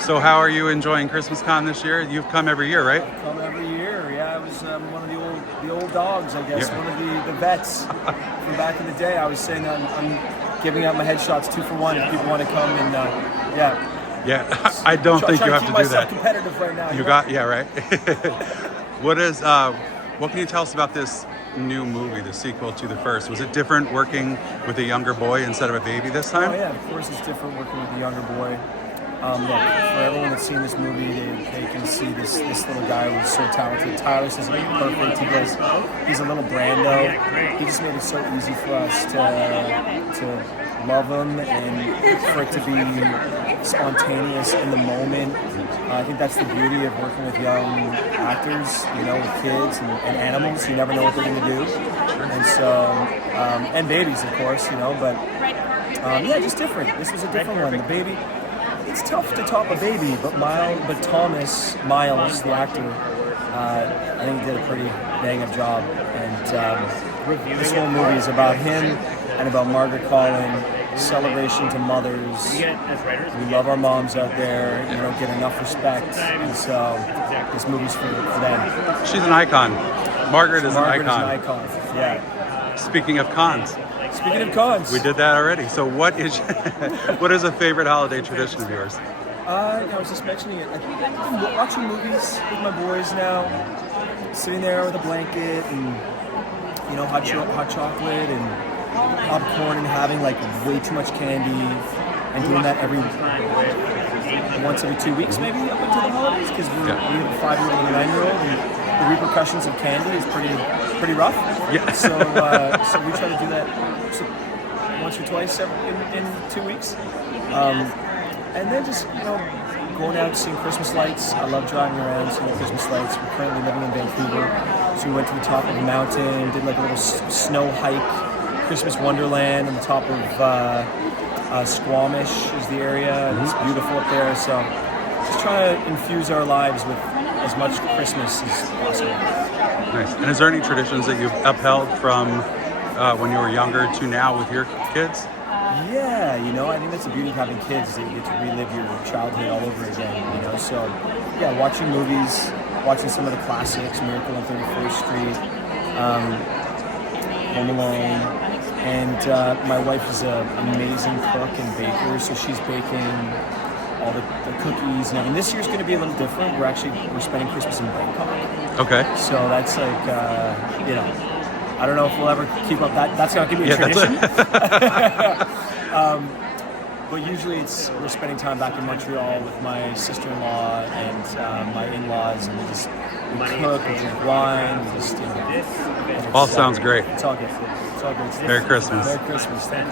So how are you enjoying Christmas Con this year? You've come every year, right? Come every year. Yeah, I was one of the old dogs, I guess. Yeah. One of the vets from back in the day. I was saying I'm giving out my headshots 2 for 1 if people want to come and yeah. Yeah, I don't think you have to do that. Competitive right now. You got, yeah, right. What can you tell us about this new movie, the sequel to the first? Was it different working with a younger boy instead of a baby this time? Oh yeah, of course it's different working with a younger boy. Look, for everyone that's seen this movie, they can see this little guy who's so talented. Tyler says he's perfect. He's a little Brando. He just made it so easy for us to love him and for it to be spontaneous in the moment. I think that's the beauty of working with young actors, with kids and animals. You never know what they're going to do. And so, and babies, of course, but just different. This was a different one. The baby, it's tough to top a baby, but Miles, the actor, I think he did a pretty bang-up job. And this whole movie is about him and about Margaret Collin. Celebration to mothers. We love our moms out there. You don't get enough respect, and so this movie's for them. She's an icon. Margaret is an icon. Yeah. Speaking of cons. Cons, We did that already. So what is a favorite holiday tradition of yours? I was just mentioning it. I'm watching movies with my boys now, sitting there with a blanket and hot chocolate and popcorn and having like way too much candy and doing that once every 2 weeks maybe up until the holidays because we have a 5-year-old and a 9-year-old and the repercussions of candy is pretty rough. Yeah. So we try to do that once or twice in 2 weeks. And then just going out seeing Christmas lights. I love driving around seeing Christmas lights. We're currently living in Vancouver, so we went to the top of the mountain, did like a little snow hike. Christmas Wonderland on the top of Squamish is the area. It's beautiful up there. So just trying to infuse our lives with as much Christmas as possible. Nice. And is there any traditions that you've upheld from when you were younger to now with your kids? Yeah, I think that's the beauty of having kids is that you get to relive your childhood all over again. So yeah, watching movies, watching some of the classics, Miracle on 31st Street, Home Alone. And my wife is an amazing cook and baker, so she's baking all the cookies. And this year's going to be a little different. We're spending Christmas in Bangkok. Okay. So that's like, I don't know if we'll ever keep up that. That's not going to be a tradition. But usually we're spending time back in Montreal with my sister-in-law and my in-laws, and we cook, we drink wine, we just, All sounds great. It's all good. It's all good. Merry Christmas. Merry Christmas. Thank you.